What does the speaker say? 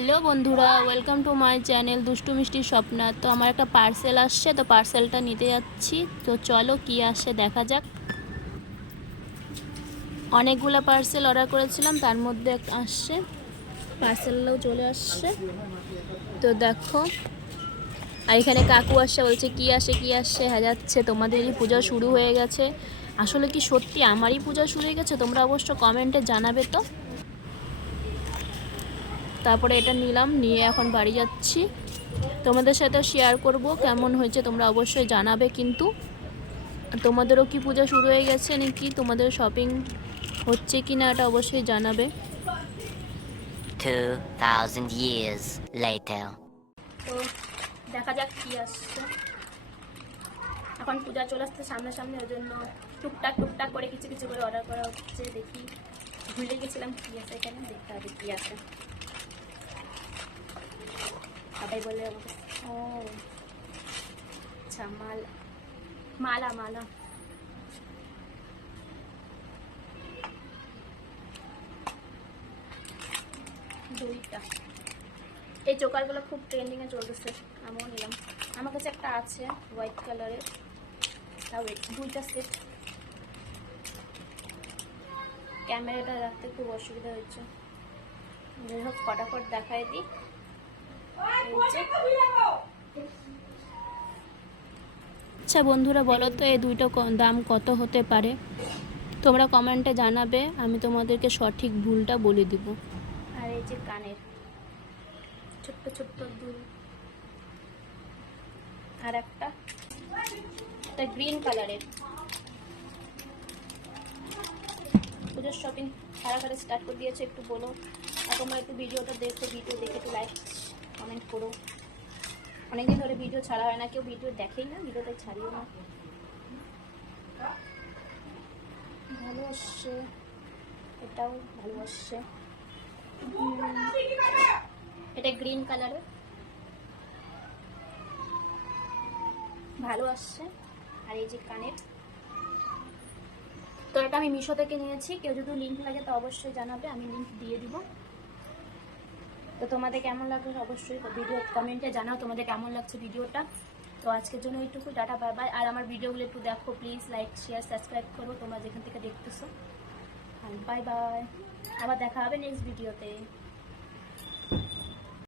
Hello বন্ধুরা welcome to my channel দুষ্টু মিষ্টি স্বপ্না। তো আমার একটা পার্সেল আসছে, তো পার্সেলটা নিতে যাচ্ছি। তো চলো কি আসছে দেখা যাক। অনেকগুলো পার্সেল অর্ডার করেছিলাম, তার মধ্যে আসছে। পার্সেলও চলে আসছে। তো দেখো, আর এখানে কাকু আসছে, বলছে কি আসে, কি আসছে হ্যাঁ যাচ্ছে। তোমাদেরই পূজা শুরু হয়ে গেছে। আসলে কি সত্যি আমারই পূজা শুরু হয়ে গেছে? তোমরা অবশ্য কমেন্টে জানাবে তো। তারপরে এটা নিলাম নিয়ে এখন বাড়ি যাচ্ছি। তোমাদের সাথে শেয়ার করব কেমন হয়েছে তোমরা অবশ্যই জানাবে কিন্তু। তোমাদেরও কি পূজা শুরু হয়ে গেছে নাকি? তোমাদের শপিং হচ্ছে কি না এটা অবশ্যই জানাবে। 2,000 years later. তো দেখা যাক কি আসছে। এখন পূজা চলে আসছে সামনাসামনি ওই জন্য টুকটাক টুকটাক করে কিছু কিছু করে অর্ডার করা হচ্ছে। দেখি ভুলে গেছিলাম কি আছে এখানে দেখতে হবে কি আছে। সবাই বলে আমাকে ও আচ্ছা মাল মালা মালা দুইটা এই চোকারগুলো খুব ট্রেন্ডিংয়ে চলতেছে। আমিও নিলাম। আমার কাছে একটা আছে হোয়াইট কালারের তাও দুইটা সেট ক্যামেরাটা রাখতে খুব অসুবিধা হচ্ছে যাই হোক, ফটাফট দেখাই দিই। আচ্ছা বন্ধুরা, বলো তো এই দুইটা দাম কত হতে পারে? তোমরা কমেন্টে জানাবে, আমি তোমাদেরকে সঠিক ভুলটা বলে দিব। আর এই যে কানের। ছোট্ট ছোট্ট দুল। আর একটা। এটা গ্রিন কালারের। পুজোর শপিং কারা কারা স্টার্ট করে দিয়েছে, একটু বলো। আর তোমরা একটু ভিডিওটা দেখো, ভিডিও দেখে একটু লাইক কমেন্ট করো। অনেকদিন ধরে ভিডিও ছাড়া হয় না, কেউ ভিডিও দেখেই না ভিডিওটা ছাড়িও না। ভালো আসছে এটাও ভালো আসছে এটা গ্রিন কালারের ভালো আসছে আর এই যে কানের। তো এটা আমি মিশো থেকে নিয়েছি, কেউ যদি লিঙ্ক লাগে তো অবশ্যই জানাবে, আমি লিঙ্ক দিয়ে দিব। তো তোমাদের কেমন লাগল অবশ্যই ভিডিও কমেন্টে জানাও তোমাদের কেমন লাগছে ভিডিওটা তো আজকের জন্য এইটুকু ডাটা বাই বাই আর আমার ভিডিওগুলো একটু দেখো প্লিজ লাইক শেয়ার সাবস্ক্রাইব করো তোমরা যেখান থেকে দেখতেছো। বাই বাই আবার দেখা হবে নেক্সট ভিডিওতে